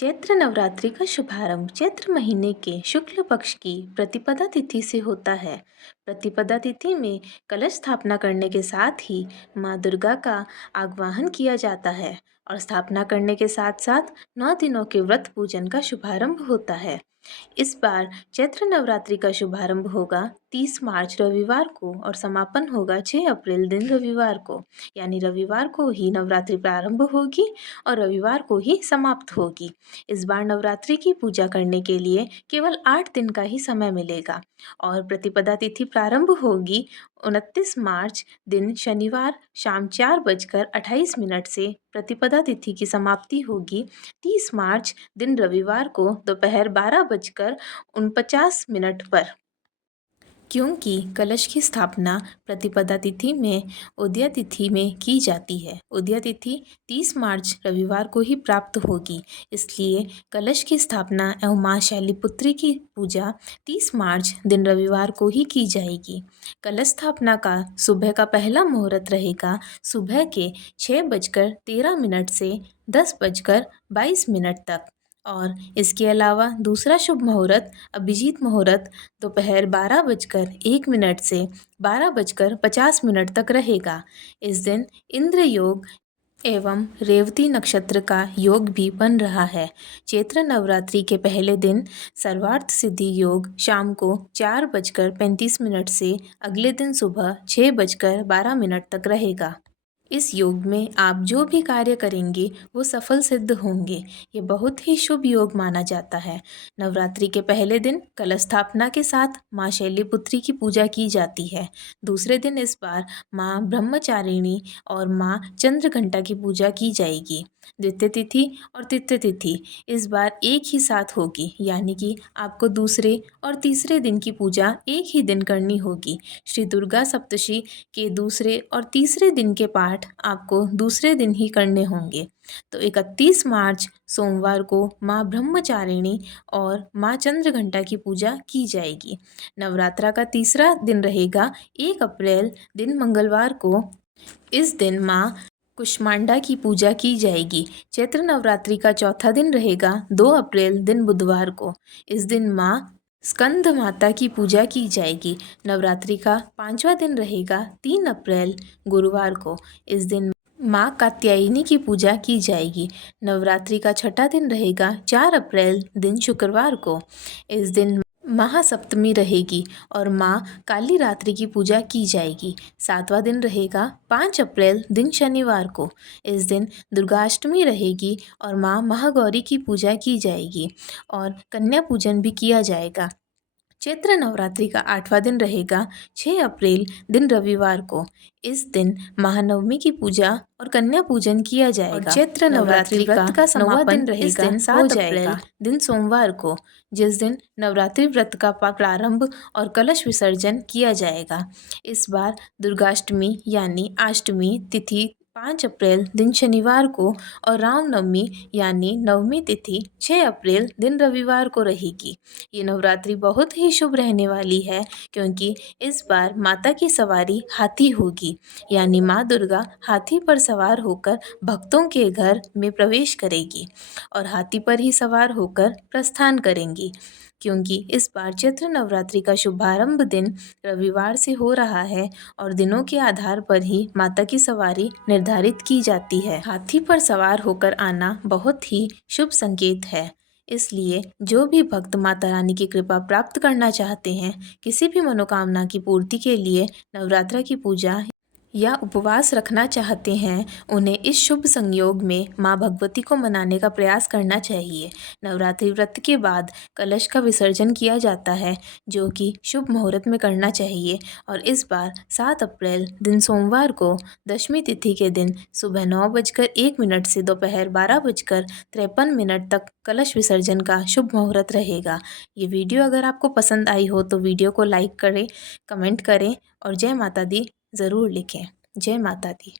चैत्र नवरात्रि का शुभारंभ चैत्र महीने के शुक्ल पक्ष की प्रतिपदा तिथि से होता है। प्रतिपदा तिथि में कलश स्थापना करने के साथ ही माँ दुर्गा का आवाहन किया जाता है और स्थापना करने के साथ साथ 9 दिनों के व्रत पूजन का शुभारंभ होता है। इस बार चैत्र नवरात्रि का शुभारंभ होगा 30 मार्च रविवार को और समापन होगा 6 अप्रैल दिन रविवार को। यानी रविवार को ही नवरात्रि प्रारंभ होगी और रविवार को ही समाप्त होगी। इस बार नवरात्रि की पूजा करने के लिए केवल 8 दिन का ही समय मिलेगा और प्रतिपदा तिथि प्रारंभ होगी 29 मार्च दिन शनिवार शाम 4:28 से। प्रतिपदा तिथि की समाप्ति होगी 30 मार्च दिन रविवार को दोपहर 12:49 पर। क्योंकि कलश की स्थापना प्रतिपदा तिथि में उदया तिथि में की जाती है, उदया तिथि 30 मार्च रविवार को ही प्राप्त होगी, इसलिए कलश की स्थापना एवं माँ शैलीपुत्री की पूजा 30 मार्च दिन रविवार को ही की जाएगी। कलश स्थापना का सुबह का पहला मुहूर्त रहेगा सुबह के 6:13 से 10:22 तक और इसके अलावा दूसरा शुभ मुहूर्त अभिजीत मुहूर्त दोपहर 12:01 से 12:50 तक रहेगा। इस दिन इंद्र योग एवं रेवती नक्षत्र का योग भी बन रहा है। चैत्र नवरात्रि के पहले दिन सर्वार्थ सिद्धि योग शाम को 4:35 से अगले दिन सुबह 6:12 तक रहेगा। इस योग में आप जो भी कार्य करेंगे वो सफल सिद्ध होंगे। ये बहुत ही शुभ योग माना जाता है। नवरात्रि के पहले दिन कलश स्थापना के साथ माँ शैलीपुत्री की पूजा की जाती है। दूसरे दिन इस बार माँ ब्रह्मचारिणी और माँ चंद्रघंटा की पूजा की जाएगी। द्वितीय तिथि और तृतीय तिथि इस बार एक ही साथ होगी, यानी कि आपको दूसरे और तीसरे दिन की पूजा एक ही दिन करनी होगी। श्री दुर्गा सप्तशी के दूसरे और तीसरे दिन के पाठ आपको दूसरे दिन ही करने होंगे। तो 31 मार्च सोमवार को माँ ब्रह्मचारिणी और माँ चंद्रघंटा की पूजा की जाएगी। नवरात्रा का तीसरा दिन रहेगा 1 अप्रैल दिन मंगलवार को। इस दिन माँ कुष्मांडा की पूजा की जाएगी। चैत्र नवरात्रि का चौथा दिन रहेगा 2 अप्रैल दिन बुधवार को। इस दिन माँ स्कंद माता की पूजा की जाएगी। नवरात्रि का 5वां दिन रहेगा 3 अप्रैल गुरुवार को। इस दिन माँ कात्यायनी की पूजा की जाएगी। नवरात्रि का छठा दिन रहेगा 4 अप्रैल दिन शुक्रवार को। इस दिन महासप्तमी रहेगी और माँ काली रात्रि की पूजा की जाएगी। 7वां दिन रहेगा 5 अप्रैल दिन शनिवार को। इस दिन दुर्गाष्टमी रहेगी और माँ महागौरी की पूजा की जाएगी और कन्या पूजन भी किया जाएगा। चैत्र नवरात्रि का 8वां दिन रहेगा 6 अप्रैल दिन रविवार को। इस दिन महानवमी की पूजा और कन्या पूजन किया जाएगा और चैत्र नवरात्रि व्रत का समापन इस दिन 7 अप्रैल दिन सोमवार को, जिस दिन नवरात्रि व्रत का प्रारंभ और कलश विसर्जन किया जाएगा। इस बार दुर्गाष्टमी यानी अष्टमी तिथि 5 अप्रैल दिन शनिवार को और रामनवमी यानी नवमी तिथि 6 अप्रैल दिन रविवार को रहेगी। ये नवरात्रि बहुत ही शुभ रहने वाली है, क्योंकि इस बार माता की सवारी हाथी होगी, यानी माँ दुर्गा हाथी पर सवार होकर भक्तों के घर में प्रवेश करेगी और हाथी पर ही सवार होकर प्रस्थान करेंगी। क्योंकि इस बार चैत्र नवरात्रि का शुभारंभ दिन रविवार से हो रहा है और दिनों के आधार पर ही माता की सवारी निर्धारित की जाती है। हाथी पर सवार होकर आना बहुत ही शुभ संकेत है, इसलिए जो भी भक्त माता रानी की कृपा प्राप्त करना चाहते हैं, किसी भी मनोकामना की पूर्ति के लिए नवरात्रा की पूजा या उपवास रखना चाहते हैं, उन्हें इस शुभ संयोग में माँ भगवती को मनाने का प्रयास करना चाहिए। नवरात्रि व्रत के बाद कलश का विसर्जन किया जाता है, जो कि शुभ मुहूर्त में करना चाहिए और इस बार 7 अप्रैल दिन सोमवार को दशमी तिथि के दिन सुबह 9:01 से दोपहर 12:53 तक कलश विसर्जन का शुभ मुहूर्त रहेगा। ये वीडियो अगर आपको पसंद आई हो तो वीडियो को लाइक करें, कमेंट करें और जय माता दी ज़रूर लिखें। जय माता दी।